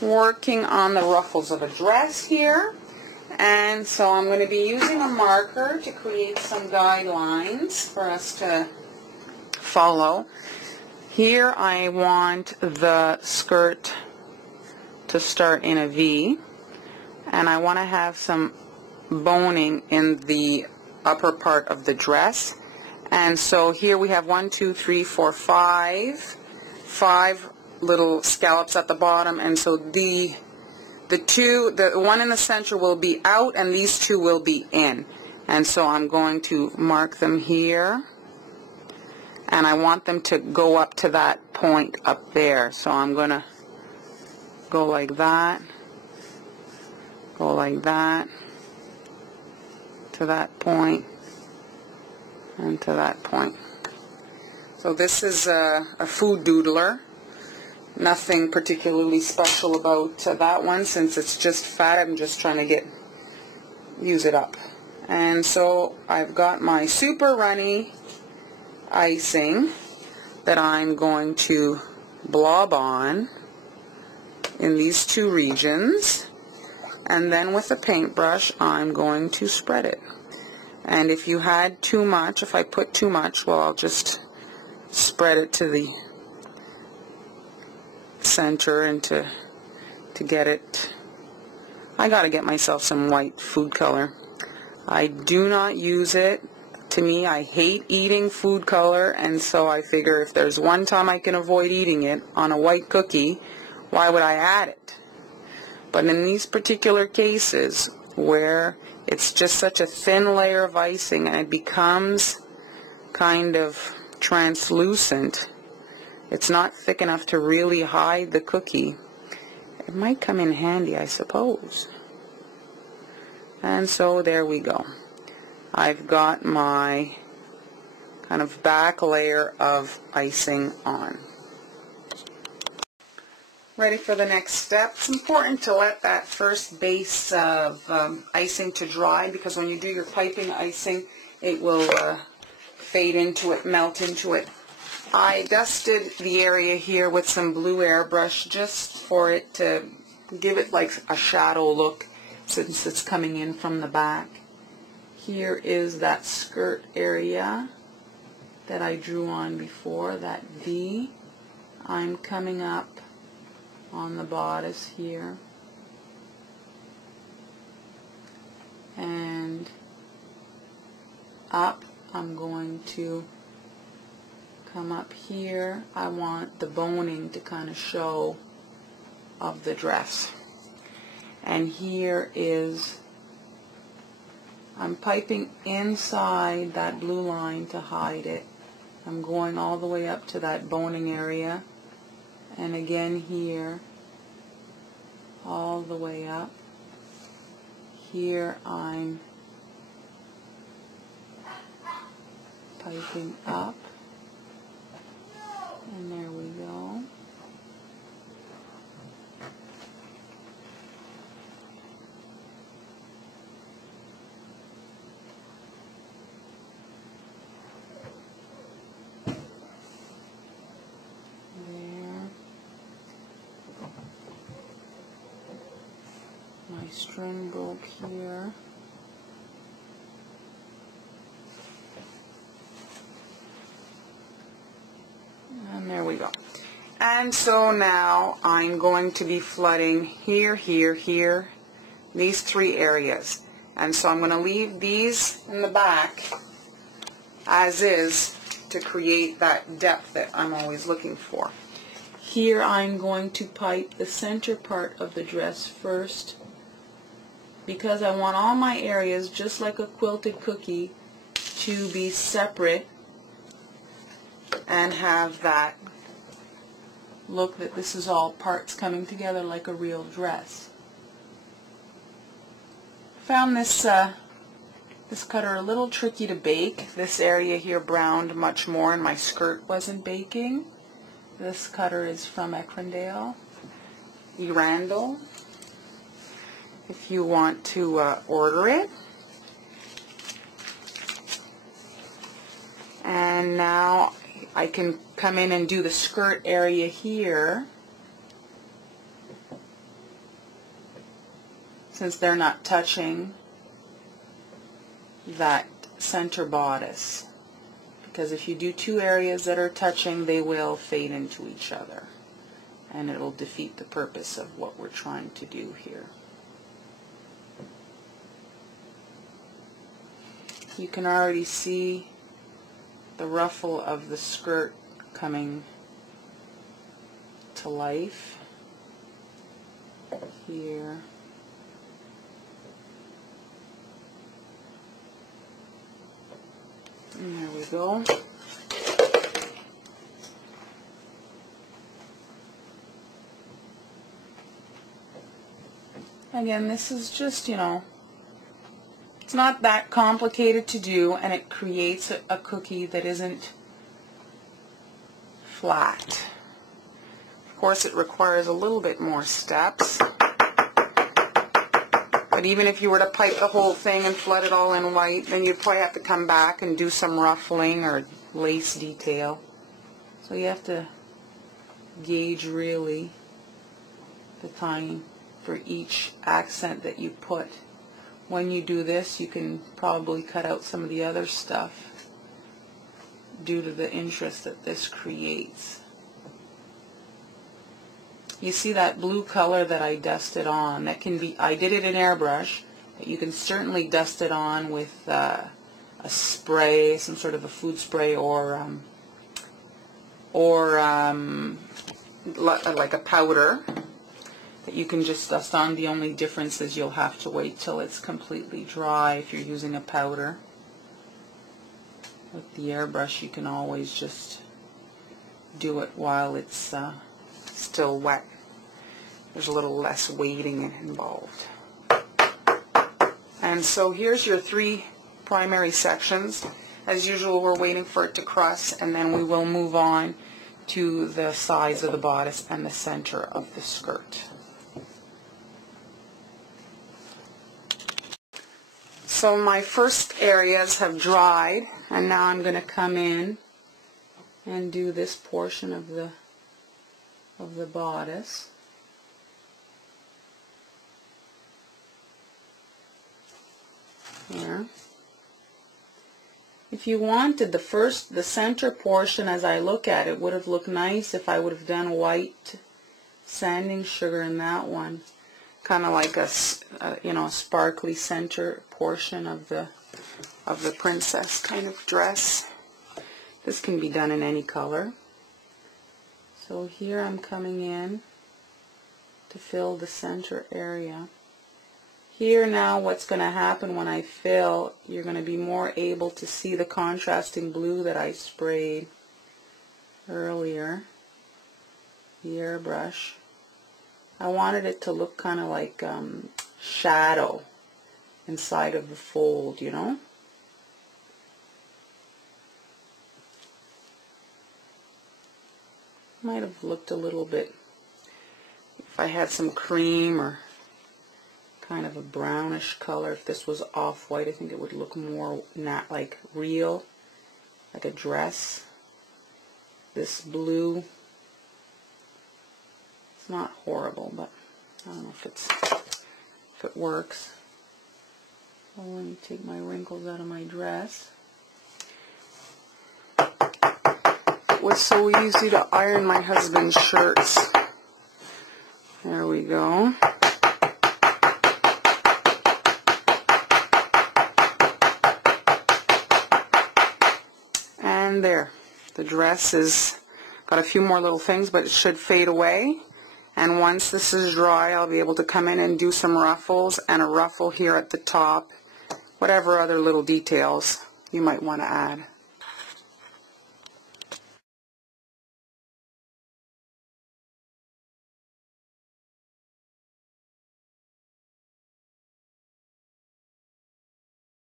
working on the ruffles of a dress here. And so I'm going to be using a marker to create some guidelines for us to follow. Here I want the skirt to start in a V, and I want to have some boning in the upper part of the dress. And so here we have 1, 2, 3, 4, 5 little scallops at the bottom, and so the one in the center will be out and these two will be in. And so I'm going to mark them here, and I want them to go up to that point up there. So I'm going to go like that, go like that, to that point, and to that point. So this is a food doodler. Nothing particularly special about that one, since it's just fat. I'm just trying to use it up. And so I've got my super runny icing that I'm going to blob on in these two regions, and then with a paintbrush I'm going to spread it. And if you had too much, if I put too much, well, I'll just spread it to the center and to get it. I gotta get myself some white food color. I do not use it. To me, I hate eating food color, and so I figure if there's one time I can avoid eating it on a white cookie, why would I add it? But in these particular cases where it's just such a thin layer of icing and it becomes kind of translucent, it's not thick enough to really hide the cookie, it might come in handy, I suppose. And so there we go. I've got my kind of back layer of icing on. Ready for the next step. It's important to let that first base of icing to dry, because when you do your piping icing, it will fade into it, melt into it. I dusted the area here with some blue airbrush just for it to give it like a shadow look, since it's coming in from the back. Here is that skirt area that I drew on before, that V. I'm coming up on the bodice here, and up I'm going to come up here. I want the boning to kind of show of the dress. And here is, I'm piping inside that blue line to hide it. I'm going all the way up to that boning area, and again here, all the way up. Here I'm piping up, and there we go. My string broke here. And there we go. And so now I'm going to be flooding here, here, here, these three areas. And so I'm going to leave these in the back as is to create that depth that I'm always looking for. Here I'm going to pipe the center part of the dress first, because I want all my areas, just like a quilted cookie, to be separate and have that look that this is all parts coming together like a real dress. Found this this cutter a little tricky to bake. This area here browned much more and my skirt wasn't baking. This cutter is from Ekrendale, Erandel, if you want to order it. And now I can come in and do the skirt area here. since they're not touching that center bodice. Because if you do two areas that are touching, they will fade into each other, and it will defeat the purpose of what we're trying to do here. You can already see the ruffle of the skirt coming to life here. And there we go. Again, this is just, you know, it's not that complicated to do, and it creates a cookie that isn't flat. Of course, it requires a little bit more steps. But even if you were to pipe the whole thing and flood it all in white, then you'd probably have to come back and do some ruffling or lace detail. So you have to gauge really the time for each accent that you put. When you do this, you can probably cut out some of the other stuff due to the interest that this creates. You see that blue color that I dusted on? That can be, I did it in airbrush, but you can certainly dust it on with a spray, some sort of a food spray, or like a powder that you can just dust on. The only difference is you'll have to wait till it's completely dry if you're using a powder. With the airbrush, you can always just do it while it's still wet. There's a little less waiting involved. And so here's your three primary sections. As usual, we're waiting for it to crust, and then we will move on to the sides of the bodice and the center of the skirt. So my first areas have dried, and now I'm going to come in and do this portion of the bodice. Here. If you wanted the center portion, as I look at it, would have looked nice if I would have done white sanding sugar in that one. Kind of like a you know, sparkly center portion of the princess kind of dress. This can be done in any color. So here I'm coming in to fill the center area. Here now, what's going to happen when I fill, you're going to be more able to see the contrasting blue that I sprayed earlier, the airbrush. I wanted it to look kind of like shadow inside of the fold, you know. Might have looked a little bit, if I had some cream or kind of a brownish color, if this was off-white, I think it would look more not like real, like a dress. This blue, it's not horrible, but I don't know if it works. So let me take my wrinkles out of my dress. It was so easy to iron my husband's shirts. There we go. And there, the dress is got a few more little things, but it should fade away. And once this is dry, I'll be able to come in and do some ruffles and a ruffle here at the top, whatever other little details you might want to add.